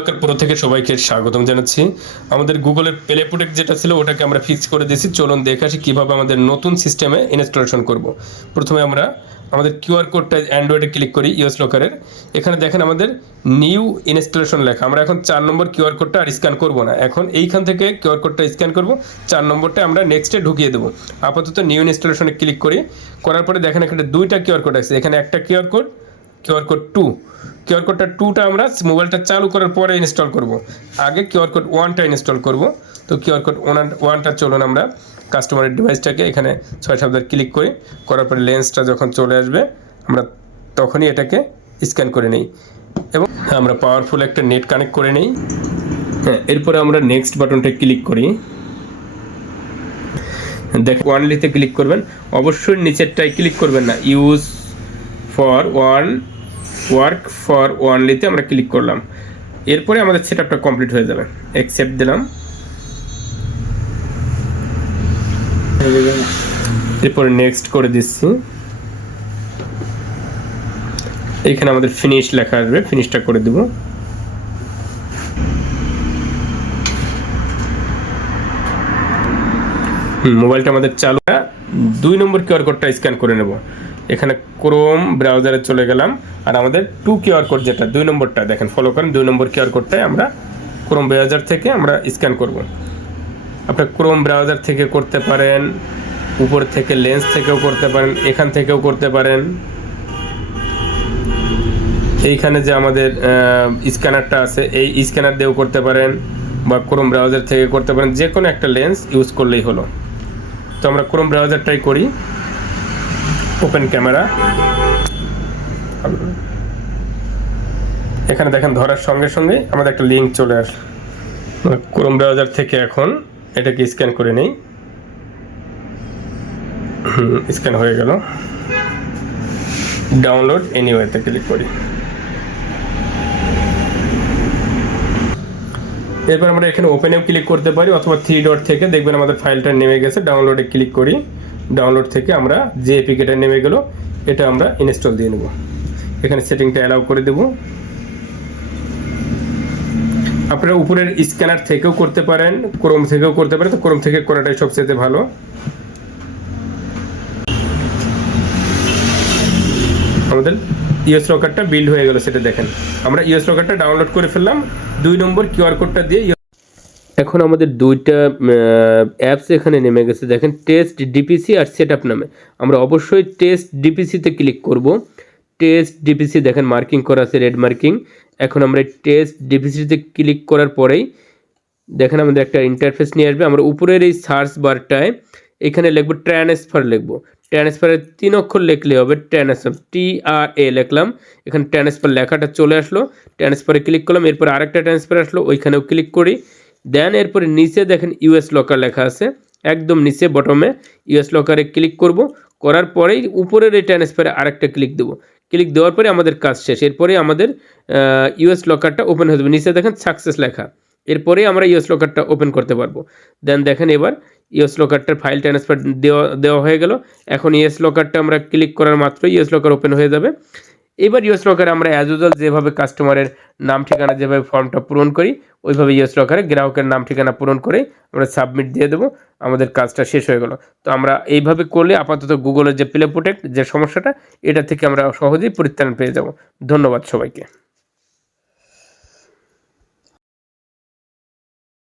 Locker pro থেকে সবাইকে স্বাগতম জানাচ্ছি। আমাদের গুগলের প্লে প্রোটেক্ট যেটা ছিল ওটাকে আমরা ফিক্স করে দিয়েছি। চলুন দেখে আসি কীভাবে আমাদের নতুন সিস্টেমে ইনস্টলেশন করব। প্রথমে আমরা আমাদের কিউআর কোডটা অ্যান্ড্রয়েডে ক্লিক করি ইউএস লকারের। এখানে দেখেন আমাদের নিউ ইনস্টলেশন লেখা। আমরা এখন 4 নম্বর কিউআর কোডটা আর স্ক্যান করব না, এখন এইখান থেকে কিউআর কোডটা স্ক্যান করব। 4 নম্বরটা আমরা নেক্সটে ঢুকিয়ে দেবো। আপাতত নিউ ইনস্টলেশনে ক্লিক করি। করার পরে দেখেন এখানে 2টা কিউআর কোড আছে। এখানে একটা কিউআর কোড 2, কিউআর কোডটা 2টা আমরা মোবাইলটা চালু করার পরে ইনস্টল করব। আগে কিউআর কোড 1টা ইনস্টল করব। তো কিউআর কোড 1টা চলুন আমরা কাস্টমারের ডিভাইসটাকে এখানে 6 শব্দের ক্লিক করি। করার পরে লেন্সটা যখন চলে আসবে আমরা তখনই এটাকে স্ক্যান করে নিই এবং আমরা পাওয়ারফুল একটা নেট কানেক্ট করে নিই। হ্যাঁ, এরপরে আমরা নেক্সট বাটনটা ক্লিক করি। দেখো ওয়ানলিতে ক্লিক করবেন, অবশ্যই নিচেরটায় ক্লিক করবেন না। ইউজ ফর ওয়ার্ক ফর ওয়ানলিতে আমরা ক্লিক করলাম। এরপরে আমাদের সেটআপটা কমপ্লিট হয়ে যাবে। অ্যাকসেপ্ট দিলাম। এরপরে নেক্সট করে দিচ্ছি। এখানে আমাদের ফিনিশ লেখা আসবে, ফিনিশটা করে দেব। মোবাইলটা আমাদের চালু। 2 নম্বর কিউআর কোডটা স্ক্যান করে নেব। এখানে ক্রোম ব্রাউজারে চলে গেলাম আর আমাদের 2 কিউআর কোড যেটা 2 নম্বরটা দেখেন, ফলো করেন। 2 নম্বর কিউআর কোডটাই আমরা ক্রোম ব্রাউজার থেকে আমরা স্ক্যান করব। আপনারা ক্রোম ব্রাউজার থেকে করতে পারেন, উপর থেকে লেন্স থেকেও করতে পারেন, এখান থেকেও করতে পারেন। এইখানে যে আমাদের স্ক্যানারটা আছে এই স্ক্যানার দিয়েও করতে পারেন বা ক্রোম ব্রাউজার থেকে করতে পারেন। যে কোনো একটা লেন্স ইউজ করলেই হলো। তো আমরা ক্রোম ব্রাউজারটাই করি। Open camera. এখানে দেখেন ধরার সঙ্গে সঙ্গে আমাদের একটা লিঙ্ক চলে আসলো। ক্রোম ব্রাউজার থেকে এখন এটাকে স্ক্যান করে নেই। স্ক্যান হয়ে গেল। ডাউনলোড এনিওয়েতে ক্লিক করি। এরপর আমরা এখানে ওপেনেও ক্লিক করতে পারি অথবা 3 ডট থেকে দেখবেন আমাদের ফাইলটা নেমে গেছে। ডাউনলোডে ক্লিক করি। ডাউনলোড থেকে আমরা যে এপিকেটা নেমে গেল এটা আমরা ইনস্টল দিয়ে নেব। এখানে সেটিংটা অ্যালাউ করে দেব। আপনারা উপরের স্ক্যানার থেকেও করতে পারেন, ক্রোম থেকেও করতে পারেন। তো ক্রোম থেকে করাটাই সবচেয়ে ভালো। আমাদের ইউএস লকারটা বিল্ড হয়ে গেল, সেটা দেখেন। আমরা ইউএস লকারটা ডাউনলোড করে ফেললাম 2 নম্বর কিউআর কোডটা দিয়ে। এখন আমাদের 2টা অ্যাপস এখানে নেমে গেছে দেখেন, টেস্ট ডিপিসি আর সেটআপ নামে। আমরা অবশ্যই টেস্ট ডিপিসিতে ক্লিক করব। টেস্ট ডিপিসি দেখেন মার্কিং করা আছে, রেড মার্কিং। এখন আমরা টেস্ট ডিপিসিতে ক্লিক করার পরেই দেখেন আমাদের একটা ইন্টারফেস নিয়ে আসবে। আমরা উপরের এই সার্চ বারটায় এখানে লিখব ট্রান্সফার, লিখব ট্রান্সফারের 3 অক্ষর লিখলে হবে ট্রান্সফার, TRA লিখলাম। এখানে ট্রান্সফার লেখাটা চলে আসলো। ট্রান্সফারে ক্লিক করলাম। এরপর আরেকটা ট্রান্সফার আসলো, ওইখানেও ক্লিক করি। দেন এরপরে নিচে দেখেন ইউএস লকার লেখা আছে, একদম নিচে বটমে ইউএস লকারে ক্লিক করব। করার পরেই উপরের এই ট্রান্সফারে আরেকটা ক্লিক দেবো। ক্লিক দেওয়ার পরে আমাদের কাজ শেষ। এরপরে আমাদের ইউএস লকারটা ওপেন হয়ে যাবে। নিচে দেখেন সাকসেস লেখা। এরপরে আমরা ইউএস লকারটা ওপেন করতে পারবো। দেন দেখেন এবার ইউএস লকারটার ফাইল ট্রান্সফার দেওয়া হয়ে গেল। এখন ইউএস লকারটা আমরা ক্লিক করার মাত্র ইউএস লকার ওপেন হয়ে যাবে। এবার ইউএস লকারে আমরা অ্যাজ ইউজুয়াল যেভাবে কাস্টমারের নাম ঠিকানা যেভাবে ফর্মটা পূরণ করি ওইভাবে ইউএস লকারে গ্রাহকের নাম ঠিকানা পূরণ করে আমরা সাবমিট দিয়ে দেবো। আমাদের কাজটা শেষ হয়ে গেল। তো আমরা এইভাবে করলে আপাতত গুগলের যে প্লে প্রোটেক্ট যে সমস্যাটা এটা থেকে আমরা সহজেই পরিত্রাণ পেয়ে যাব। ধন্যবাদ সবাইকে।